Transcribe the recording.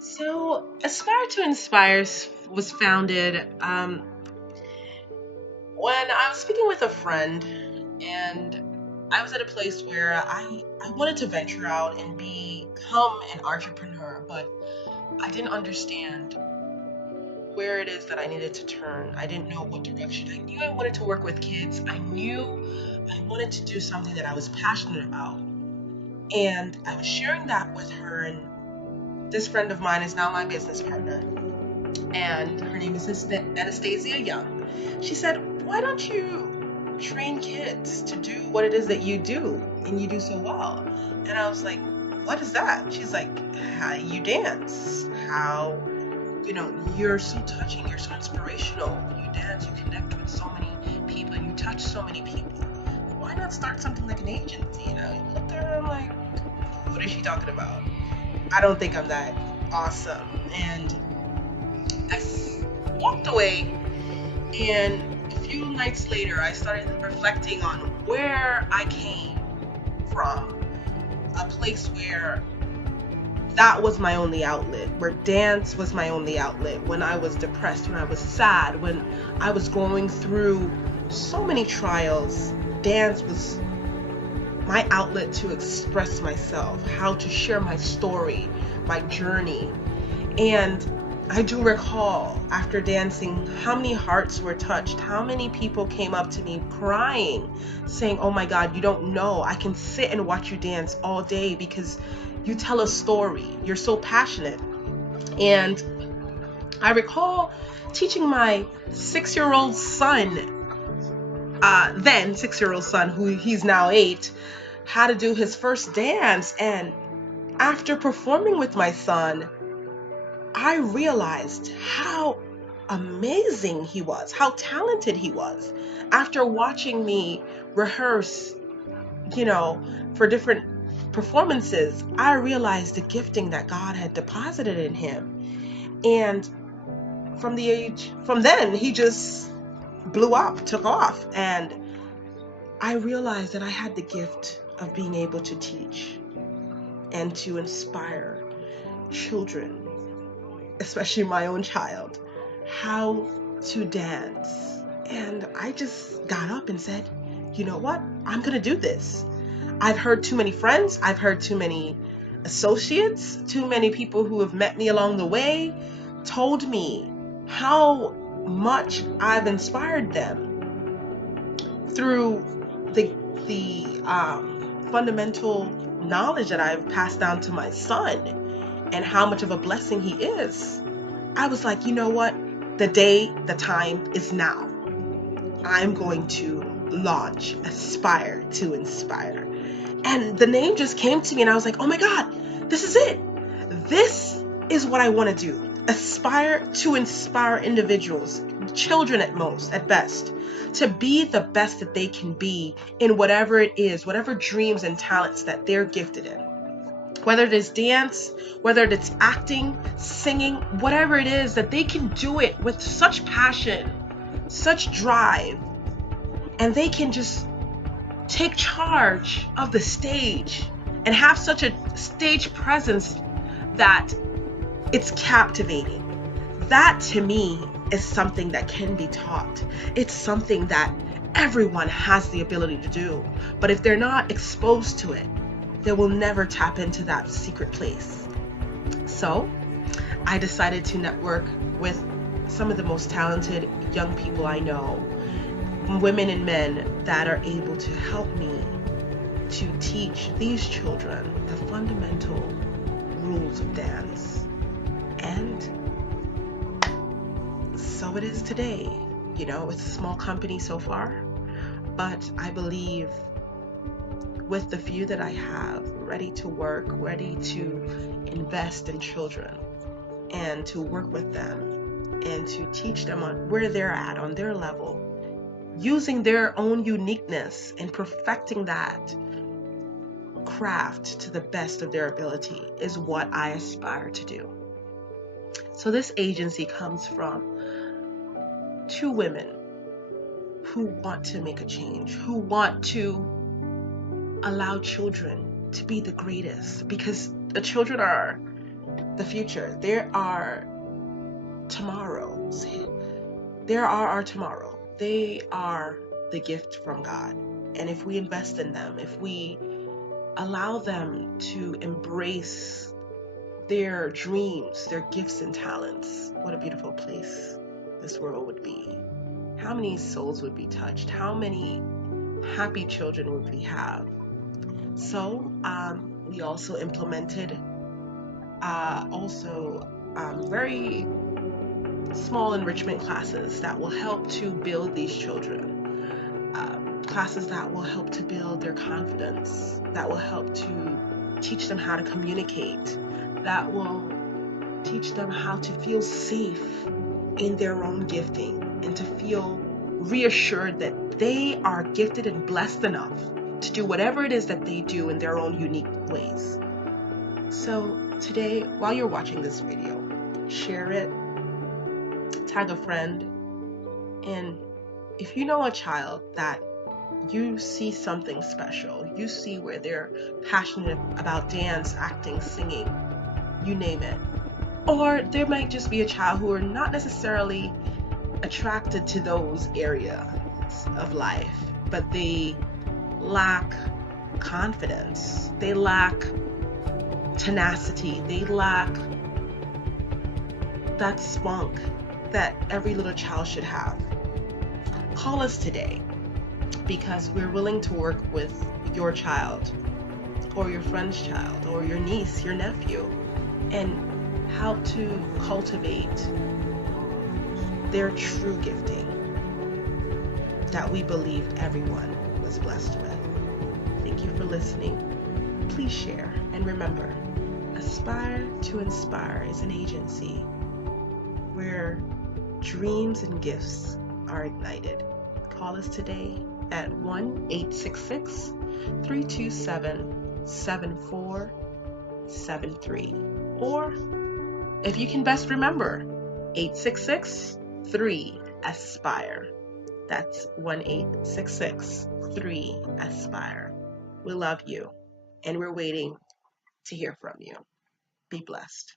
So, Aspire to Inspire was founded when I was speaking with a friend, and I was at a place where I wanted to venture out and become an entrepreneur, but I didn't understand where it is that I needed to turn. I didn't know what direction. I knew I wanted to work with kids. I knew I wanted to do something that I was passionate about. And I was sharing that with her, and this friend of mine is now my business partner. And her name is Anastasia Young. She said, "Why don't you train kids to do what it is that you do and you do so well?" And I was like, "What is that?" She's like, "How you dance, how, you're so touching, you're so inspirational. When you dance, you connect with so many people, you touch so many people. Why not start something like an agency?" You look at her, I'm like, what is she talking about? I don't think I'm that awesome. And I walked away, and a few nights later, I started reflecting on where I came from. A place where that was my only outlet, where dance was my only outlet. When I was depressed, when I was sad, when I was going through so many trials, dance was my outlet to express myself, how to share my story, my journey. And I do recall after dancing how many hearts were touched, how many people came up to me crying, saying, "Oh my God, you don't know. I can sit and watch you dance all day because you tell a story. You're so passionate." And I recall teaching my 6-year-old son, then 6-year-old son, who he's now 8, how to do his first dance. And after performing with my son, I realized how amazing he was, how talented he was. After watching me rehearse, you know, for different performances, I realized the gifting that God had deposited in him. And from then, he just blew up, took off. And I realized that I had the gift of being able to teach and to inspire children, especially my own child, how to dance. And I just got up and said, "You know what? I'm going to do this." I've heard too many friends, I've heard too many associates, too many people who have met me along the way told me how much I've inspired them through the fundamental knowledge that I've passed down to my son and how much of a blessing he is. I was like, you know what? The time is now. I'm going to launch Aspire to Inspire. And the name just came to me, and I was like, oh my God, this is it. This is what I want to do. Aspire to inspire individuals, children at best, to be the best that they can be in whatever it is, whatever dreams and talents that they're gifted in. Whether it is dance, whether it's acting, singing, whatever it is, that they can do it with such passion, such drive, and they can just take charge of the stage and have such a stage presence that it's captivating. That to me is something that can be taught. It's something that everyone has the ability to do. But if they're not exposed to it, they will never tap into that secret place. So I decided to network with some of the most talented young people I know, women and men that are able to help me to teach these children the fundamental rules of dance. And so it is today. It's a small company so far, but I believe with the few that I have ready to work, ready to invest in children and to work with them and to teach them on where they're at, on their level, using their own uniqueness and perfecting that craft to the best of their ability is what I aspire to do. So this agency comes from two women who want to make a change, who want to allow children to be the greatest, because the children are the future. There are tomorrows. There are our tomorrow. They are the gift from God. And if we invest in them, if we allow them to embrace their dreams, their gifts and talents, what a beautiful place this world would be. How many souls would be touched? How many happy children would we have? So we also implemented very small enrichment classes that will help to build these children. Classes that will help to build their confidence, that will help to teach them how to communicate, that will teach them how to feel safe in their own gifting and to feel reassured that they are gifted and blessed enough to do whatever it is that they do in their own unique ways. So today, while you're watching this video, share it, tag a friend, and if you know a child that you see something special, you see where they're passionate about dance, acting, singing, you name it. Or there might just be a child who are not necessarily attracted to those areas of life, but they lack confidence, they lack tenacity, they lack that spunk that every little child should have. Call us today, because we're willing to work with your child or your friend's child or your niece, your nephew, and how to cultivate their true gifting that we believed everyone was blessed with. Thank you for listening. Please share, and remember, Aspire to Inspire is an agency where dreams and gifts are ignited. Call us today at 1-866-327-7473. Or, if you can best remember, 866-3-ASPIRE. That's 1-866-3-ASPIRE. We love you, and we're waiting to hear from you. Be blessed.